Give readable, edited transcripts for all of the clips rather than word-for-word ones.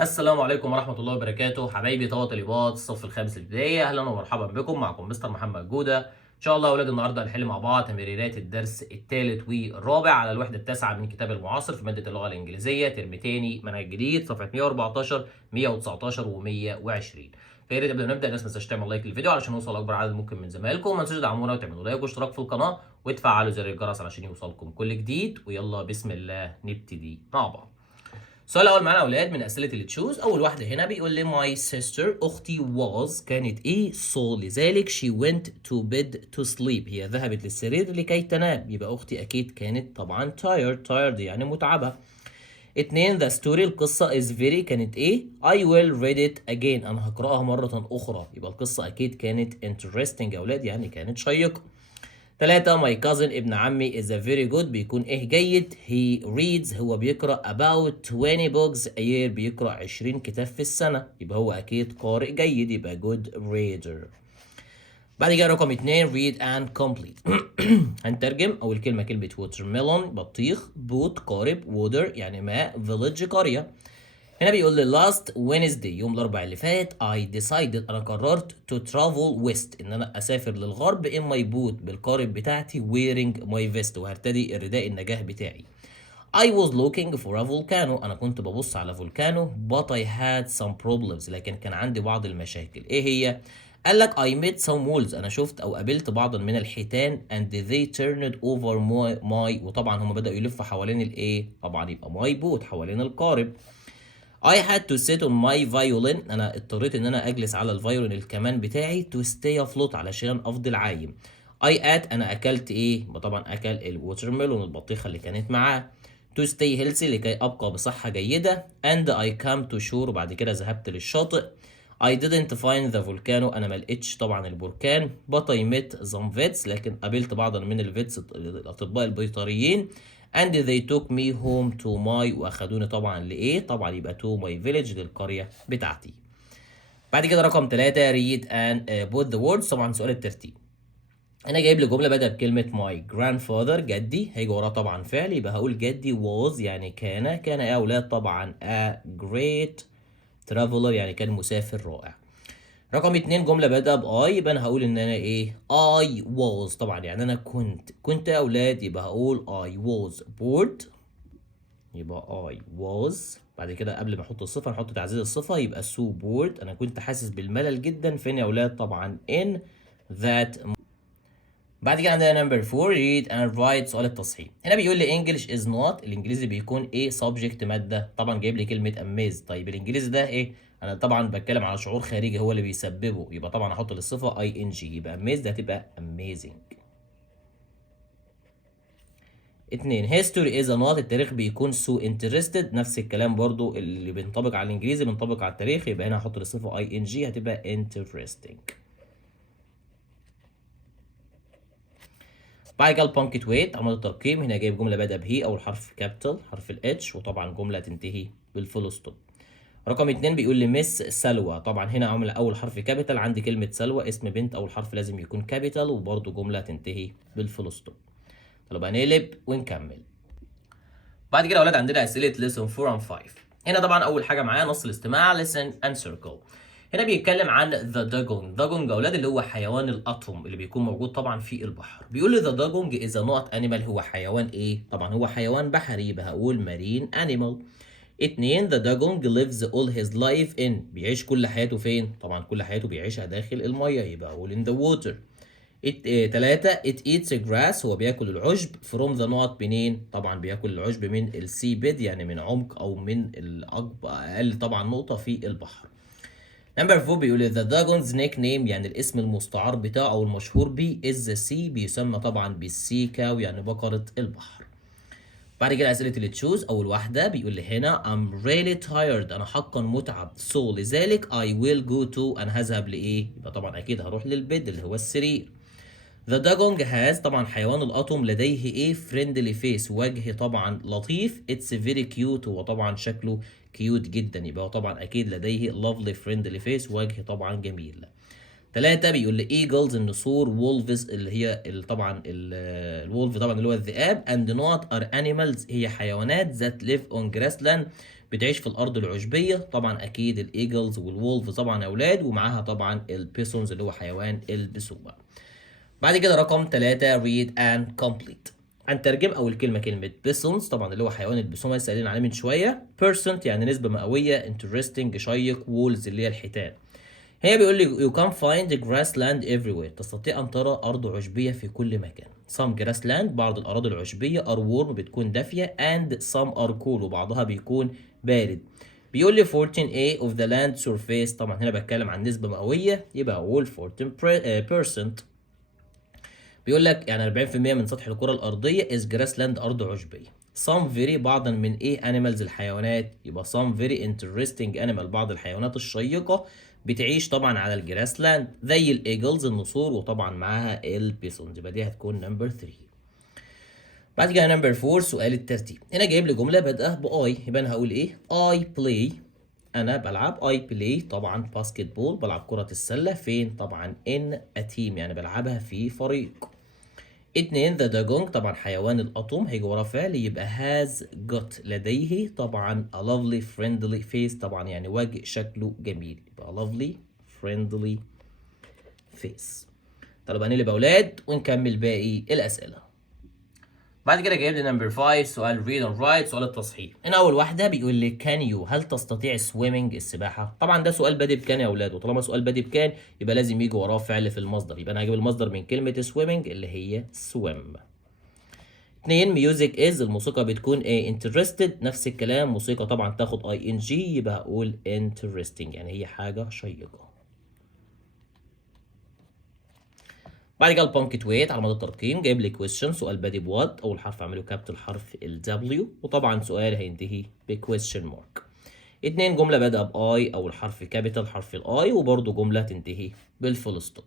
السلام عليكم ورحمة الله وبركاته حبايبي طلبات الصف الخامس الابتدائي، أهلا ومرحبا بكم. معكم مستر محمد جودة. إن شاء الله يا أولاد النهاردة هنحل مع بعض تمرينات الدرس الثالث والرابع على الوحدة التاسعة من كتاب المعاصر في مادة اللغة الإنجليزية، ترم تاني منهج جديد، صفحة 114 119 و120. فيا ريت قبل ما نبدأ الناس ما تنساش تعمل لايك للفيديو علشان يوصل أكبر عدد ممكن من زمايلكم، وما تنسوش تدعمونا وتعملوا لايك واشتراك في القناة وتفعلوا زر الجرس علشان يوصلكم كل جديد. ويلا بسم الله نبتدي مع بعض. السؤال الأول معانا يا أولاد من أسئلة اللي تشوز. أول واحدة هنا بيقول لي my sister أختي was كانت إيه so لذلك she went to bed to sleep هي ذهبت للسرير لكي تنام. يبقى أختي أكيد كانت طبعا tired يعني متعبة. اتنين the story القصة is very كانت إيه I will read it again أنا هقرأها مرة أخرى. يبقى القصة أكيد كانت interesting يا أولاد يعني كانت شيقة. 3 my cousin ابن عمي is a very good بيكون ايه جيد he reads هو بيقرأ about 20 books a year بيقرأ 20 كتاب في السنة. يبقى هو أكيد قارئ جيد يبقى good reader. بعد كده رقم 2 read and complete هنترجم أول كلمة كلمة watermelon بطيخ boat قارب water يعني ماء village قرية. هنا بيقول لي last Wednesday يوم الأربعاء اللي فات I decided أنا قررت to travel west إن أنا أسافر للغرب in my boat بالقارب بتاعتي wearing my vest وهرتدي الرداء النجاة بتاعي. I was looking for a volcano أنا كنت ببص على فولكانو but I had some problems لكن كان عندي بعض المشاكل. إيه هي؟ قال لك I met some wolves أنا شفت أو قابلت بعضا من الحيتان and they turned over my وطبعا هم بدأوا يلفوا حوالين الإيه؟ طبعا يبقى my boat حوالين القارب. I had to sit on my violin أنا اضطريت إن أنا أجلس على الفيولين الكمان بتاعي to stay afloat علشان أفضل عايم. I ate أنا أكلت إيه؟ طبعا أكل الووترميلون البطيخة اللي كانت معاه. to stay healthy لكي أبقى بصحة جيدة. and I came to shore وبعد كده ذهبت للشاطئ. I didn't find the volcano أنا ما لقيتش طبعا البركان but I met some vets لكن قابلت بعضا من الفيتس الأطباء البيطريين. and they took me home to my وأخدوني طبعا لإيه؟ طبعا يبقى to my village للقرية بتاعتي. بعد كده رقم 3 read and put the words طبعا سؤال الترتيب. أنا جايب لي جملة بدأ بكلمة my grandfather جدي هيجي وراه طبعا فعل يبقى هقول جدي was يعني كان يا أولاد طبعا a great traveler يعني كان مسافر رائع. رقم 2 جملة بدأ بآي يبقى أنا هقول إن أنا إيه؟ I was طبعا يعني أنا كنت يا أولاد يبقى هقول I was bored يبقى I was. بعد كده قبل ما أحط الصفة نحط تعزيز الصفة يبقى so bored أنا كنت حاسس بالملل جدا. فين يا أولاد؟ طبعا in that. بعد كده عندنا نمبر 4 read and write سؤال التصحيح. هنا بيقول لي English is not الإنجليزي بيكون إيه؟ subject مادة. طبعا جايب لي كلمة amaze. طيب الإنجليزي ده إيه؟ أنا طبعا بتكلم على شعور خارجي هو اللي بيسببه يبقى طبعا أحط للصفة ing يبقى amaze ده هتبقى amazing. 2 history is a not التاريخ بيكون so interested نفس الكلام برضو اللي بينطبق على الإنجليزي بينطبق على التاريخ يبقى هنا هحط للصفة ing هتبقى interesting. بعد كده البانكتويت عمل الترقيم. هنا جايب جمله بادئه به اول حرف كابيتال حرف الاتش وطبعا جمله تنتهي بالفول ستوب. رقم 2 بيقول لي مس سلوى طبعا هنا عامله اول حرف كابيتال عندي كلمه سلوى اسم بنت اول حرف لازم يكون كابيتال وبرده جمله تنتهي بالفول ستوب. طب هنقلب ونكمل. بعد كده يا اولاد عندنا اسئله lesson 4 and 5. هنا طبعا اول حاجه معايا نص الاستماع listen and circle. هنا بيتكلم عن the dugong يا اولاد اللي هو حيوان الأطرم اللي بيكون موجود طبعا في البحر. بيقول لي the dugong is a not animal هو حيوان ايه؟ طبعا هو حيوان بحري يبقى هقول marine animal. 2 the dugong lives all his life in بيعيش كل حياته فين؟ طبعا كل حياته بيعيشها داخل المية يبقى هقول in the water. 3 it eats grass هو بياكل العشب from the not منين؟ طبعا بياكل العشب من السي بيد يعني من عمق او من اقل طبعا نقطة في البحر. نمبر 4 بيقول the dugong's nickname يعني الاسم المستعار بتاعه او المشهور بيه is the sea بيسمى طبعا بالسي كاو يعني بقرة البحر. بعد كده اسئلة اللي تشوز. اول واحدة بيقول لي هنا I'm really tired انا حقا متعب so لذلك I will go to انا هذهب لايه؟ يبقى طبعا اكيد هروح للبيد اللي هو السرير. The dugong has طبعا حيوان القطم لديه ايه؟ friendly face وجه طبعا لطيف. It's very cute هو طبعا شكله كيوت جدا يبقى هو طبعا اكيد لديه lovely friendly face وجه طبعا جميل. 3 بيقول لي eagles النسور wolves اللي هي طبعا الولف طبعا اللي هو الذئاب and not are animals هي حيوانات that live on grassland بتعيش في الارض العشبيه، طبعا اكيد الايجلز والولف طبعا يا اولاد، ومعاها طبعا البيسونز اللي هو حيوان البسومه. بعد كده رقم 3 read and complete. هنترجم اول كلمه بيسونز طبعا اللي هو حيوان البسومه اللي سالين عليه من شويه، percent يعني نسبه مئويه، interesting شيق، wolves اللي هي الحيتان. هي بيقول لي you can find grassland everywhere، تستطيع ان ترى ارض عشبيه في كل مكان. some grassland بعض الاراضي العشبيه are warm بتكون دافيه and some are cool وبعضها بيكون بارد. بيقول لي 14A of the land surface، طبعا هنا بتكلم عن نسبه مئويه يبقى all 14%. بيقول لك يعني 40% من سطح الكره الارضيه is grassland ارض عشبيه. some very بعضا من ايه animals الحيوانات، يبقى some very interesting animal بعض الحيوانات الشيقه بتعيش طبعا على الجراس لاند زي الايجلز النسور، وطبعا معاها البيسونز، يبقى دي هتكون نمبر 3. بعد كده نمبر 4 سؤال الترتيب. هنا جايب لي جمله بادئه باي، يبقى انا هقول ايه؟ اي بلاي، انا بلعب. اي بلاي طبعا باسكت بول، بلعب كره السله. فين؟ طبعا ان ا تيم يعني بلعبها في فريق. 2 ذا داجونج طبعا حيوان الأطم، هيجي وراه فعل يبقى has got لديه طبعا a lovely friendly face طبعا يعني وجه شكله جميل، يبقى lovely friendly face. طب هنقلب يا أولاد ونكمل باقي الأسئلة. بعد كده جايب لي نمبر 5 سؤال read and write، سؤال التصحيح. هنا اول واحده بيقول لي can you هل تستطيع swimming السباحه. طبعا ده سؤال بادئ بكان يا اولاد، وطالما سؤال بادئ بكان يبقى لازم يجي وراه فعل في المصدر، يبقى انا هجيب المصدر من كلمه swimming اللي هي swim. 2 music is الموسيقى بتكون ايه؟ interested، نفس الكلام موسيقى طبعا تاخد ing يبقى هقول interesting يعني هي حاجه شيقه. بعد كده البانكتويت على مدى الترقيم، جايب لي كويستشن سؤال بادئ بوات، اول حرف اعمله كابيتال حرف الدبليو، وطبعا سؤال هينتهي بكويستشن مارك. 2 جمله بادئه باي، اول حرف كابيتال حرف الاي، وبرده جمله تنتهي بالفول ستوب.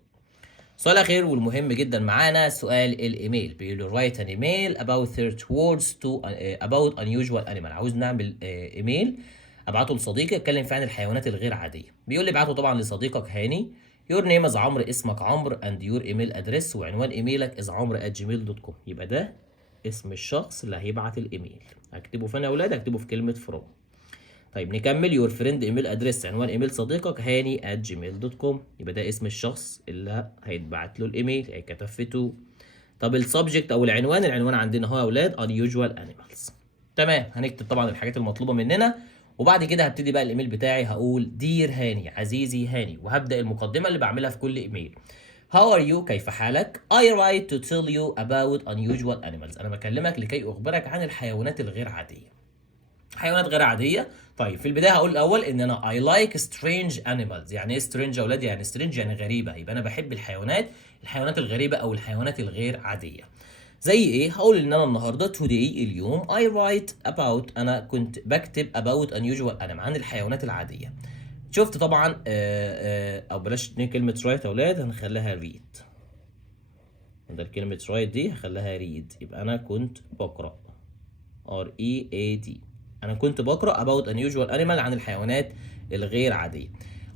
السؤال الاخير والمهم جدا معانا سؤال الايميل، بيقول له write an email about 30 words to about unusual animal. عاوز نعمل ايميل ابعته لصديقي اتكلم فيه عن الحيوانات الغير عاديه. بيقول لي ابعته طبعا لصديقك هاني. your name is عمرو، اسمك عمرو and your email address وعنوان ايميلك is عمرو@gmail.com. يبقى ده اسم الشخص اللي هيبعت الايميل. هكتبه فين يا اولاد؟ هكتبه في كلمه from. طيب نكمل your friend ايميل ادريس، عنوان ايميل صديقك هاني@gmail.com، يبقى ده اسم الشخص اللي هيتبعت له الايميل هيتكتب في تو. طب السبجكت او العنوان عندنا اهو يا اولاد unusual animals. تمام، هنكتب طبعا الحاجات المطلوبه مننا، وبعد كده هبتدي بقى الايميل بتاعي، هقول دير هاني عزيزي هاني، وهبدا المقدمه اللي بعملها في كل ايميل. How are you كيف حالك؟ I write to tell you about unusual animals، انا بكلمك لكي اخبرك عن الحيوانات الغير عاديه. حيوانات غير عاديه. طيب في البدايه هقول الاول ان انا I like strange animals. يعني ايه strange يا اولاد؟ يعني strange يعني غريبه، يبقى انا بحب الحيوانات الغريبه او الحيوانات الغير عاديه. زي ايه؟ هقول ان انا النهارده today اليوم I write about، انا كنت بكتب about unusual animal عن الحيوانات العاديه. شفت طبعا او بلاش كلمه write يا اولاد، هنخليها read. ده كلمه write دي هخليها read، يبقى انا كنت بقرا read، انا كنت بقرا about unusual animal عن الحيوانات الغير عاديه.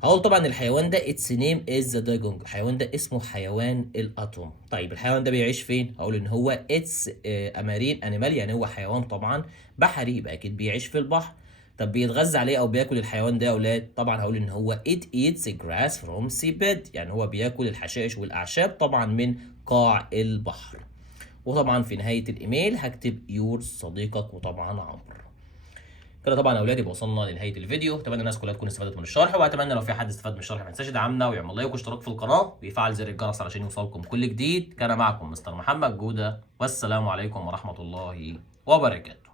هقول طبعا الحيوان ده its name is the dugong، الحيوان ده اسمه حيوان الأطم. طيب الحيوان ده بيعيش فين؟ هقول ان هو it's a marine animal يعني هو حيوان طبعا بحري، يبقى اكيد بيعيش في البحر. طب بيتغذى عليه او بياكل الحيوان ده يا اولاد؟ طبعا هقول ان هو it eats grass from seabed، يعني هو بياكل الحشائش والاعشاب طبعا من قاع البحر. وطبعا في نهايه الايميل هكتب يور صديقك وطبعا عمرو. كده طبعا يا اولاد يبقى وصلنا لنهايه الفيديو، اتمنى الناس كلها تكون استفادت من الشرح، واتمنى لو في حد استفاد من الشرح ما ينساش يدعمنا ويعمل لايك واشتراك في القناه ويفعل زر الجرس علشان يوصلكم كل جديد. كان معكم مستر محمد جوده، والسلام عليكم ورحمه الله وبركاته.